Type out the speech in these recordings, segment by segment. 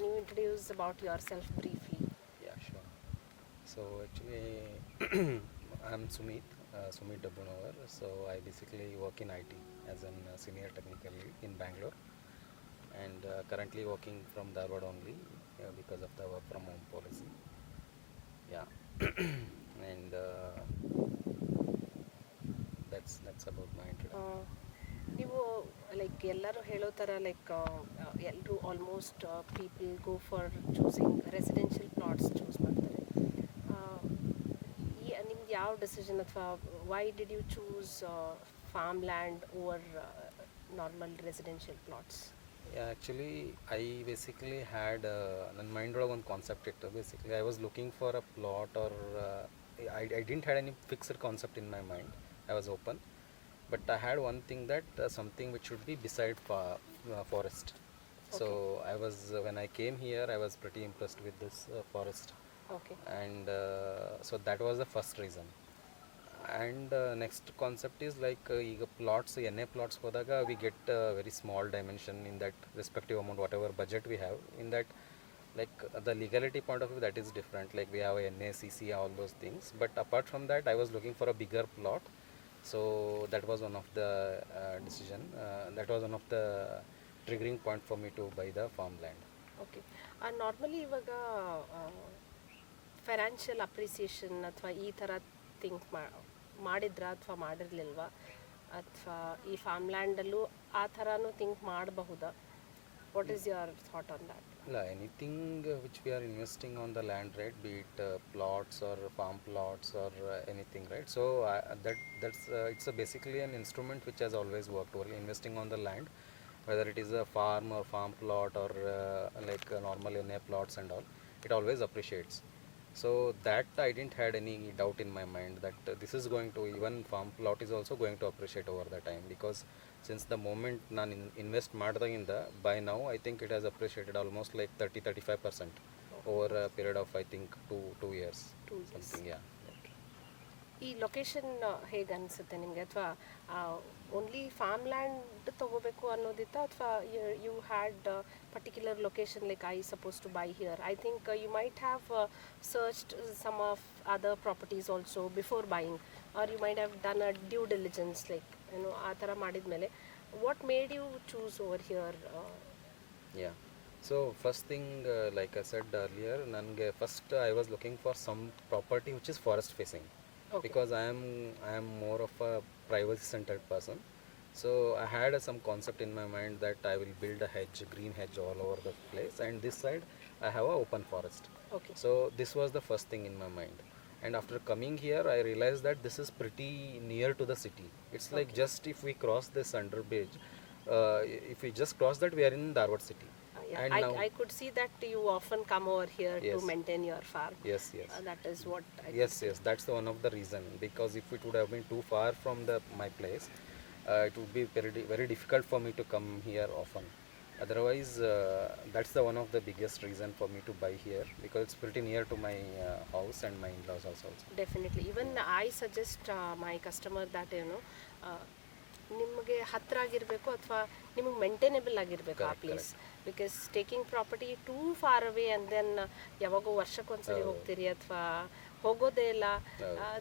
can you introduce about yourself briefly? Yeah, sure. So actually, I'm Sumith Dabunavar. So I basically work in IT as a senior technical lead in Bangalore, and currently working from Dharwad only because of the work from home policy. Yeah, and that's about my introduction. ನೀವು like ಎಲ್ಲರೂ ಹೇಳೋ ಥರ like ಎಲ್ಲರೂ almost people go for choosing residential plots choose ಮಾಡ್ತಾರೆ. ನಿಮ್ದು ಯಾವ decision ಅಥವಾ why did you choose farm land over normal residential plots? Yeah, actually, I basically had ನನ್ನ ಮೈಂಡ್ ಒಳಗೆ ಒಂದು ಕಾನ್ಸೆಪ್ಟ್ ಇತ್ತು. Basically, I was looking for a plot, or I didn't had any fixed concept in my mind. I was open, but I had one thing, that something which should be beside forest. So Okay. I was when I came here, I was pretty impressed with this forest, Okay. and so that was the first reason. And next concept is like ಈಗ plots NA plots ಹೋದಾಗ we get very small dimension in that respective amount, whatever budget we have in that. Like the legality point of view, that is different, like we have a NA CC, all those things, but apart from that I was looking for a bigger plot. So that was one of the decision, that was one of the triggering point for me to buy the farmland. Okay. Normally ಇವಾಗ financial appreciation ಅಥವಾ ಈ ಥರ think ಮಾಡಿದ್ರಾ ಅಥವಾ ಮಾಡಿರಲಿಲ್ವಾ? ಅಥವಾ ಈ form ಲ್ಯಾಂಡಲ್ಲೂ ಆ ಥರನೂ ಥಿಂಕ್ ಮಾಡಬಹುದಾ? What is your thought on that? Anything which we are investing on the land, right, be it plots or farm plots or anything, right? So that's it's basically an instrument which has always worked well. Investing on the land, whether it is a farm or farm plot, or like normal NA plots and all, it always appreciates. So that I didn't had any doubt in my mind that this is going to, even farm plot is also going to appreciate over the time, because since the moment ನಾನು invest ಮಾಡಿದಾಗಿಂದ by now I think it has appreciated almost like 30-35% over a period of I think two years. 2 years. Something, yeah. ಈ location ಹೇಗೆ ಅನಿಸುತ್ತೆ ನಿಮಗೆ? ಅಥವಾ only farm land ತೊಗೋಬೇಕು ಅನ್ನೋದಿತ್ತ, ಅಥವಾ you had particular location like I suppose to buy here? I think you might have searched some of other properties also before buying, or you might have done a due diligence, like ಏನೋ ಆ ಥರ ಮಾಡಿದ ಮೇಲೆ what made you choose over here? Yeah. So first thing, like I said earlier, nange first I was looking for some property which is forest facing. Okay. Because I am more of a privacy centered person. So I had some concept in my mind that I will build a hedge, green hedge all over the place, and this side I have a open forest. Okay. So this was the first thing in my mind. And after coming here, I realized that this is pretty near to the city. It's like just if we cross this under bridge, if we just cross that, we are in Dharwad city. Yeah, And now, I could see that you often come over here to Yes. maintain your farm. yes, yes. That is what I Yes, yes, that's the one of the reason, because if it would have been too far from my place, it would be very difficult for me to come here often. Otherwise, that's the one of the biggest reason for me to buy here, because it's pretty near to my house and my in-laws house also. Definitely. Even I suggest my customer that ನಿಮಗೆ ಹತ್ತಿರ ಆಗಿರಬೇಕು ಅಥವಾ ನಿಮಗೆ maintainable ಆಗಿರಬೇಕು ಆ Correct, place. Because taking property too far away and then ಯಾವಾಗೋ ವರ್ಷಕ್ಕೊಂದ್ಸರಿ ಹೋಗ್ತೀರಿ ಅಥವಾ ಹೋಗೋದೇ ಇಲ್ಲ,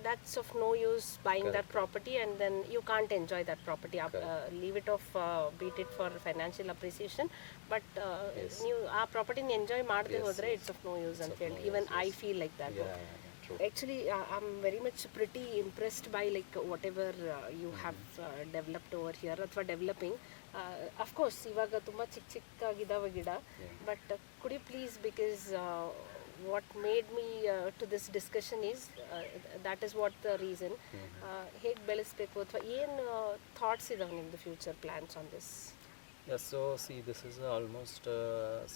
that's of no use buying that property and then you can't enjoy that property. Leave it off, beat it for financial appreciation, but ನೀವು ಆ ಪ್ರಾಪರ್ಟಿನ enjoy ಮಾಡದೆ ಹೋದರೆ ಇಟ್ಸ್ ಆಫ್ ನೋ ಯೂಸ್ ಅಂತ ಹೇಳಿ even I feel like that. Actually, I'm very much pretty impressed by like whatever you have developed over here ಅಥವಾ developing. Of course ಇವಾಗ ತುಂಬ ಚಿಕ್ಕಾಗಿದ್ದಾವೆ ಗಿಡ, but could you please, because what made me to this discussion is that is what the reason, ಹೇಗೆ ಬೆಳೆಸಬೇಕು ಅಥವಾ ಏನು thoughts ಇದಾವೆ ನಿಮ್ಮದು future plans on this? Yeah, so see, this is almost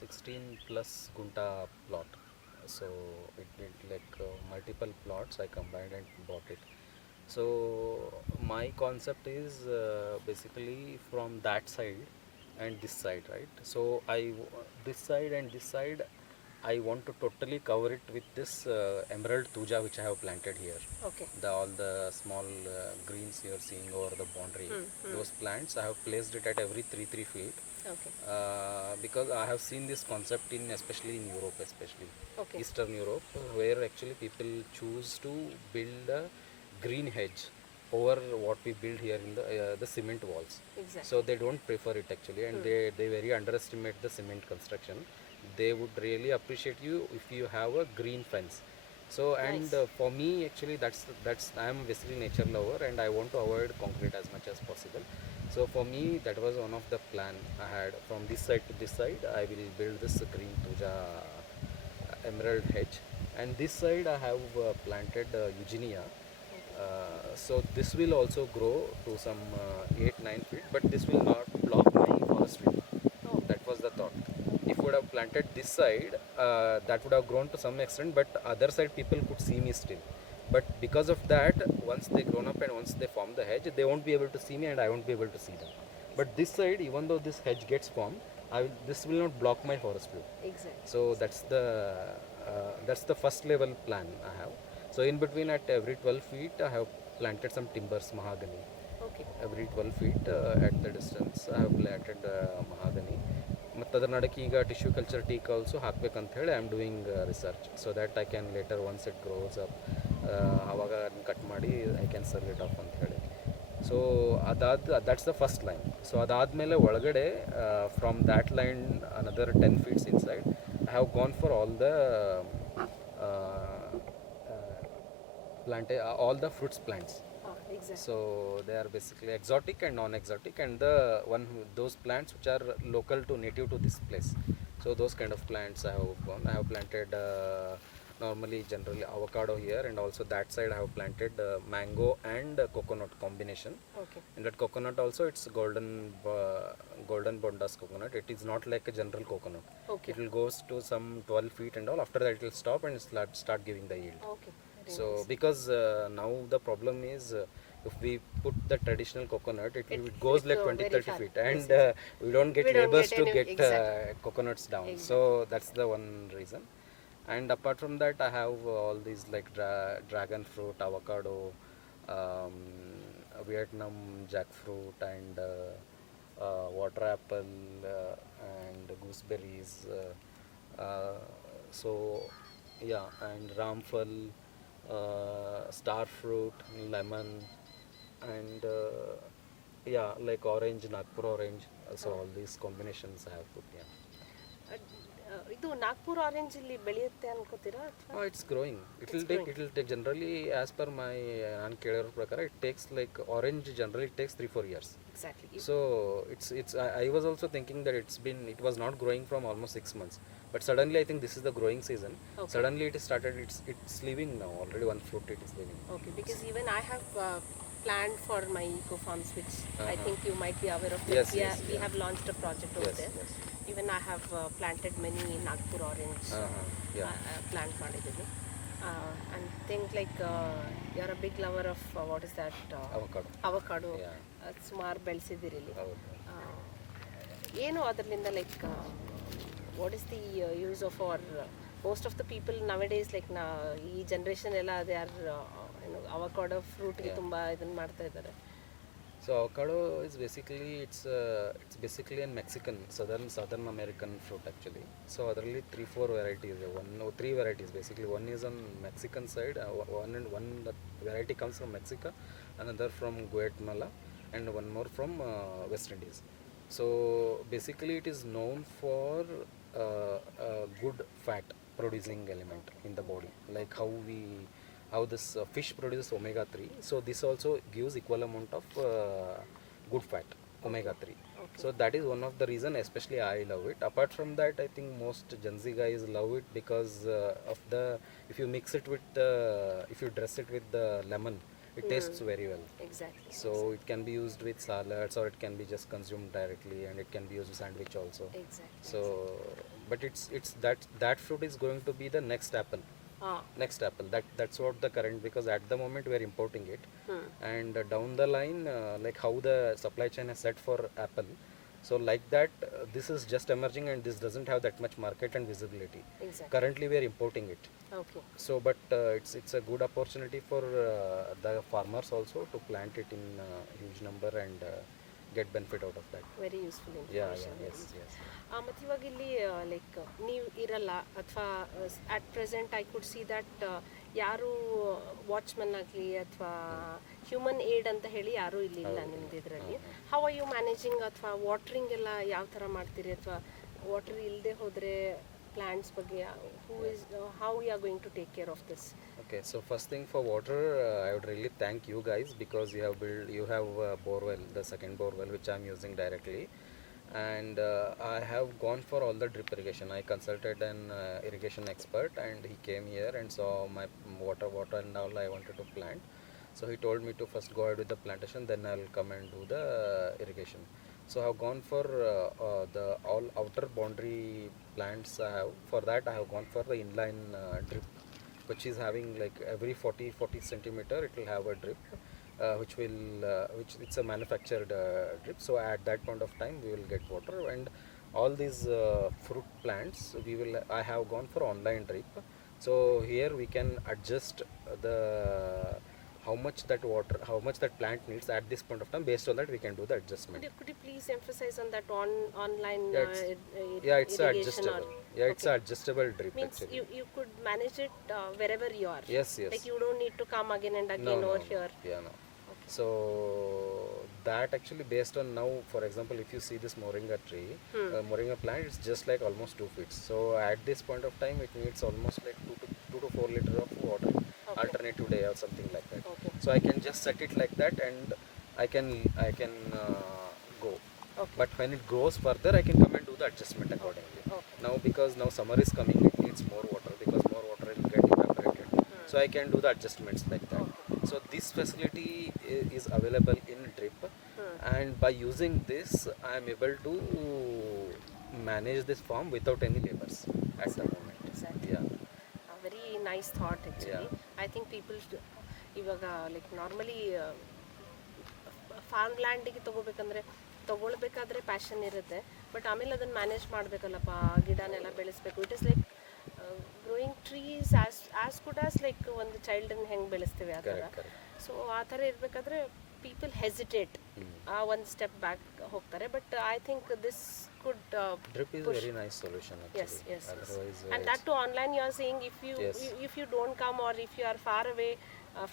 16 plus gunta plot. So it did like multiple plots I combined and bought it. So my concept is basically from that side and this side, right? So this side and this side I want to totally cover it with this emerald tuja which I have planted here. Okay. All the small greens you are seeing over the boundary, those plants I have placed it at every 3 feet. Okay. because I have seen this concept in especially in Europe, especially Okay. Eastern Europe, where actually people choose to build a green hedge over what we build here in the cement walls. Exactly. So they don't prefer it actually, and they very underestimate the cement construction. They would really appreciate you if you have a green fence. So and Nice. for me actually that's I am basically nature lover and I want to avoid concrete as much as possible. So for me that was one of the plan I had. From this side to this side I will build this green puja emerald hedge, and this side I have planted eugenia. So this will also grow to some 8-9 feet, but this will not block my forestry. Oh. That was the thought. If would have planted this side, that would have grown to some extent, but other side people could see me still. But because of that, once they grown up and once they form the hedge, they won't be able to see me and I won't be able to see them. But this side, even though this hedge gets formed, this will not block my forest view. Exactly. So that's the first level plan I have. So in between, at every 12 feet, I have planted some timbers, mahogany. Okay. Every 12 feet at the distance I have planted mahogany. ಮತ್ತು ಅದರ ನಡಕ್ಕೆ ಈಗ tissue culture teak also ಹಾಕ್ಬೇಕಂತ ಹೇಳಿ I am doing research so that I can later once it grows up ಆವಾಗ cut ಮಾಡಿ I can sell it off ಅಂತ ಹೇಳಿ. So that's the first line. So ಅದಾದಮೇಲೆ ಒಳಗಡೆ from that line another 10 feet inside I have gone for all the all the fruits plants. Exactly. So they are basically exotic and non-exotic, and those plants which are local to native to this place. So those kind of plants I have gone. I have planted normally generally avocado here, and also that side I have planted mango and coconut combination. Okay. And that coconut also it's golden bondas coconut. It is not like a general coconut. Okay. It will goes to some 12 feet and all. After that it will stop and start giving the yield. Okay. Very So nice. because now the problem is if we put the traditional coconut, it goes will like go 20 very 30 far. feet, Yes, and yes. we don't get We don't laborers get to any- get exactly. coconuts down. Exactly. So that's the one reason. And apart from that I have all these like dragon fruit, avocado, um, Vietnam jackfruit, and water apple, and gooseberries, so yeah, and ramphal, star fruit, lemon, and yeah, like orange, Nagpur orange. So all these combinations I have put. Yeah. ಇದು Nagpur orange ಇಲ್ಲಿ ಬೆಳೆಯುತ್ತೆ ಅನ್ಕೋತೀರಾ ಅಥವಾ It's growing. It will take generally, as per my ನಾನು ಕೇಳಿರೋ ಪ್ರಕಾರ, it takes like orange generally it takes 3-4 years. Exactly. So I was also thinking that it was not growing from almost 6 months, but suddenly I think this is the growing season. Okay. Suddenly it started. It's leaving now. Already one fruit it is leaving. Okay, because even I have planned for my eco farms, which I Uh-huh. think you might be aware of. Yes, we, yes, we yeah. have launched a project over Yes, there. yes. Even I have planted many Nagpur orange Yeah. plant ಮಾಡಿದ್ದೀನಿ. And think like you're a big lover of what is that? Avocado. Yeah. ಸುಮಾರು ಬೆಳೆಸಿದ್ದೀರಿ ಇಲ್ಲಿ. ಹೌದು. ಏನು ಅದರಿಂದ like what is the use of our most of the people ನವೆ days like ಈ generation ಎಲ್ಲ ಅದೇ ಆರ್ ಅವಕಾಡೋ ಫ್ರೂಟ್ಗೆ ತುಂಬ ಇದನ್ನು ಮಾಡ್ತಾ ಇದ್ದಾರೆ. So avocado is basically it's basically a Mexican southern American fruit actually. So ಅದರಲ್ಲಿ 3-4 varieties, 3 varieties basically. One is on Mexican side, one variety comes from Mexico, another from Guatemala, and one more from West Indies. So basically it is known for a good fat producing element in the body, like how this fish produces omega-3. So this also gives equal amount of good fat, omega-3. Okay. So that is one of the reason, especially I love it. Apart from that, I think most Gen Z guys love it because of if you mix it with if you dress it with the lemon, it tastes very well. Exactly. So it can be used with salads, or it can be just consumed directly, and it can be used with sandwich also. Exactly. So but it's that fruit is going to be the next apple. Next apple, that's what the current, because at the moment we are importing it, and down the line like how the supply chain is set for apple, so like that this is just emerging and this doesn't have that much market and visibility. Exactly. Currently we are importing it. Okay. So but it's a good opportunity for the farmers also to plant it in huge number and get benefit out of that. Very useful information. Yes. ಮತ್ತು ಇವಾಗ ಇಲ್ಲಿ like ನೀವು ಇರಲ್ಲ ಅಥವಾ at present I could see that ಯಾರು watchman ಆಗಲಿ ಅಥವಾ human aid ಅಂತ ಹೇಳಿ ಯಾರೂ ಇಲ್ಲಿ ಇಲ್ಲ ನಿಮ್ದು ಇದರಲ್ಲಿ. ಹೌ ಆರ್ ಯು ಮ್ಯಾನೇಜಿಂಗ್ ಅಥವಾ ವಾಟ್ರಿಂಗ್ ಎಲ್ಲ ಯಾವ ಥರ ಮಾಡ್ತೀರಿ ಅಥವಾ ವಾಟರ್ ಇಲ್ಲದೆ ಹೋದರೆ plants ಬಗ್ಗೆ how we are going to take care of this? Okay, so first thing for water, I would really thank you guys because you have borewell, the second borewell which I am using directly, and I have gone for all the drip irrigation. I consulted an irrigation expert and he came here and saw my water and all I wanted to plant. So he told me to first go ahead with the plantation, then I'll come and do the irrigation. So I have gone for the all outer boundary plants. For that I have gone for the inline drip, which is having like every 40 centimeter it will have a drip, which it's a manufactured drip. So at that point of time we will get water, and all these fruit plants I have gone for online drip. So here we can adjust the how much that plant needs at this point of time. Based on that we can do the adjustment. Could you please emphasize on that online it's adjustable. It's an adjustable drip. Means actually you could manage it wherever you are. Yes. Like you don't need to come again and again over here. No. So that actually based on now, for example, if you see this moringa tree, moringa plant, it's just like almost 2 feet. So at this point of time it needs almost like 2 to 4 liter of water alternative day or something like that. So I can just set it like that and I can go. But when it grows further I can come and do the adjustment accordingly. Now because now summer is coming, it needs more water because more water will get evaporated. So I can do the adjustments like that. So this facility is available in drip, and by using this I am able to manage this farm without any labors at the moment. Exactly. Yeah. Very nice thought actually. I think people ಇವಾಗ like normally form ಲ್ಯಾಂಡಿಗೆ ತೊಗೊಳ್ಬೇಕಾದ್ರೆ passion ಇರುತ್ತೆ, but ಆಮೇಲೆ ಅದನ್ನು manage ಮಾಡಬೇಕಲ್ಲಪ್ಪ, ಗಿಡನೆಲ್ಲ ಬೆಳೆಸಬೇಕು. It is like growing trees as good as like ಒಂದು ಚೈಲ್ಡನ್ನು ಹೆಂಗೆ ಬೆಳೆಸ್ತೀವಿ ಆ ಥರ. ಸೊ ಆ ಥರ ಇರಬೇಕಾದ್ರೆ ಪೀಪಲ್ ಹೆಸಿಟೇಟ್, ಒಂದು ಸ್ಟೆಪ್ ಬ್ಯಾಕ್ ಹೋಗ್ತಾರೆ. But I think this could drip is a very nice solution actually. Yes. And that too online you are saying if you don't come or if you are far away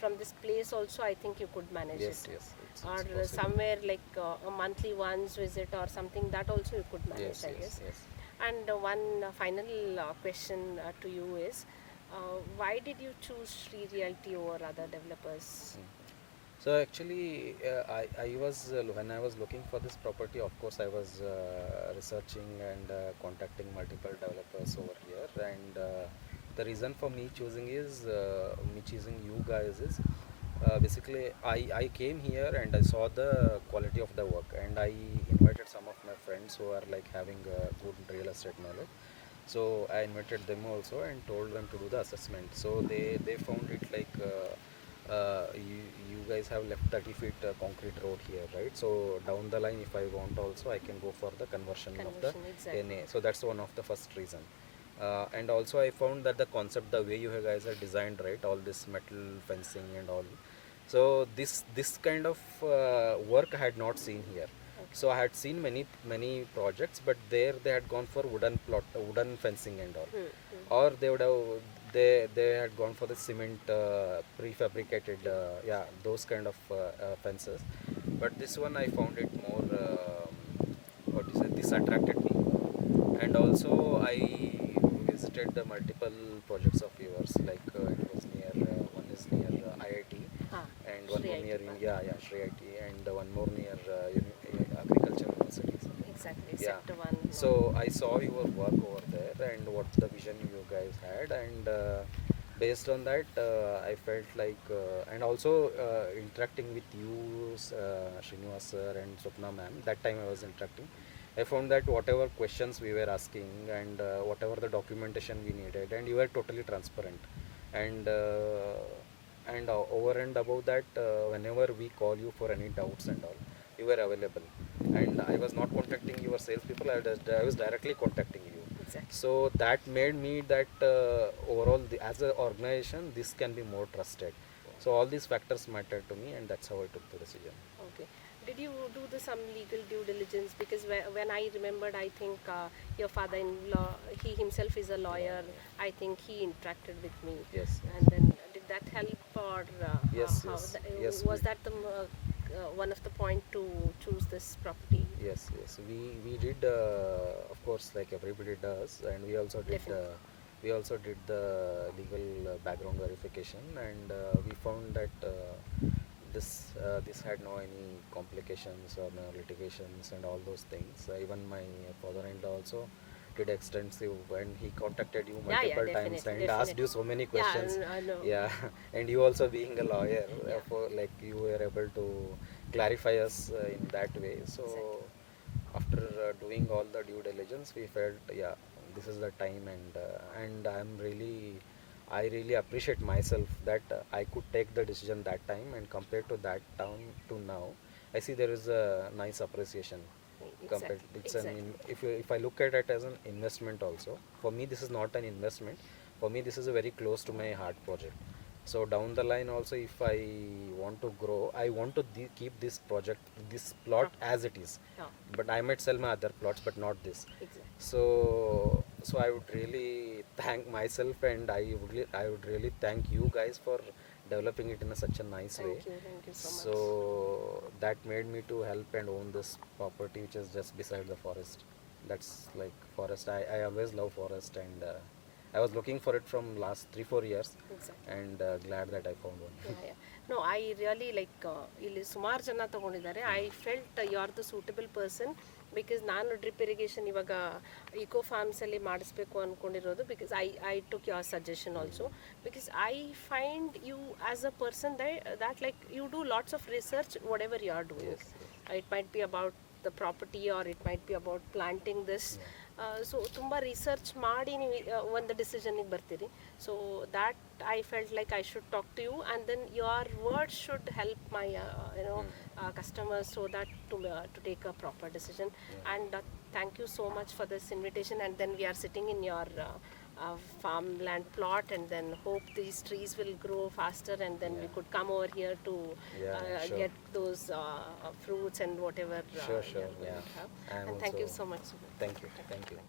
from this place also, I think you could manage it. Yes. Or somewhere like a monthly once visit or something, that also you could manage, I guess. Yes. And one final question to you is, why did you choose Shree Realty over other developers? So actually I was when I was looking for this property, of course I was researching and contacting multiple developers over here, and the reason for me choosing you guys is basically I came here and I saw the quality of the work, and I invited some of my friends who are like having good real estate knowledge. So I invited them also and told them to do the assessment. So they found it like you guys have left 30 feet concrete road here, right? So down the line if I want also I can go for the conversion of the exactly. NA. So that's one of the first reason. And also I found that the concept, the way you guys are designed, right, all this metal fencing and all, so this kind of work I had not seen here. So I had seen many projects, but there they had gone for wooden fencing and all, or they would have they had gone for the cement prefabricated those kind of fences. But this one I found it more this attracted me. And also I visited the multiple projects of yours, like it was near one is near IIT and one more near Shree IT, and one more near agriculture universities. Exactly. Yeah. Sector 1. So I saw your work over there and what the vision you guys had, and based on that I felt like and also interacting with you, Srinivas sir and Swapna ma'am, that time I was interacting, I found that whatever questions we were asking and whatever the documentation we needed, and you were totally transparent, and over and above that whenever we call you for any doubts and all, you were available, and I was not contacting your salespeople, I was directly contacting you. Exactly. So that made me that overall as an organization this can be more trusted. So all these factors mattered to me, and that's how I took the decision. Okay. did you do some legal due diligence? Because when I remembered, I think your father-in-law, he himself is a lawyer. I think he interacted with me. Yes. And then did that help, or Yes, how yes, yes. was that the one of the point to choose this property? Yes, yes. We did, of course, like everybody does, and Definitely. we also did the legal background verification, and we found that this had no any complications or no litigations and all those things. Even my father-in-law also did extensive, and he contacted you Yeah, yeah, multiple times definitely, and asked definitely. you so many Yeah, questions. I know. Yeah, and you also being a lawyer, Yeah. for like you were able to clarify us in that way. So Exactly. after doing all the due diligence, we felt, yeah, this is the time, and I really appreciate myself that I could take the decision that time, and compared to that time to now, I see there is a nice appreciation. Compared, Exactly. it's Exactly. if I look at it as an investment also, for me this is not an investment. For me, this is a very close to my heart project. So down the line also, if I want to grow, I want to keep this project, this plot as it is, Yeah. but I might sell my other plots, but not this. Exactly. So I would really thank myself, and I would really thank you guys for developing it in such a nice way. Thank you so much. So that made me to help and own this property, which is just beside the forest. That's like forest. I always love forest, and I was looking for it from last 3 4 years, Exactly. and glad that I found one. Yeah, yeah. No, I really like ಇಲ್ಲಿ ಸುಮಾರು ಜನ ತಗೊಂಡಿದ್ದಾರೆ. I felt you are the suitable person, because ನಾನು drip irrigation ಇವಾಗ eco ಫಾರ್ಮ್ಸಲ್ಲಿ ಮಾಡಿಸ್ಬೇಕು ಅಂದ್ಕೊಂಡಿರೋದು, because I took your suggestion also, because I find you as a person that like you do lots of research whatever you are doing. Yes, yes. It might be about the property, or it might be about planting this. So ತುಂಬ research ಮಾಡಿ ನೀವು ಒಂದು ಡಿಸಿಷನಿಗೆ ಬರ್ತೀರಿ. So that I felt like I should talk to you, and then your word should help my customers, so that to take a proper decision. And thank you so much for this invitation, and then we are sitting in your farmland plot, and then hope these trees will grow faster, and then we could come over here to Sure. get those fruits and whatever Sure, you sure. are going Yeah. to have. I'm And thank you also- so much, Sumith. Thank you. Thank you.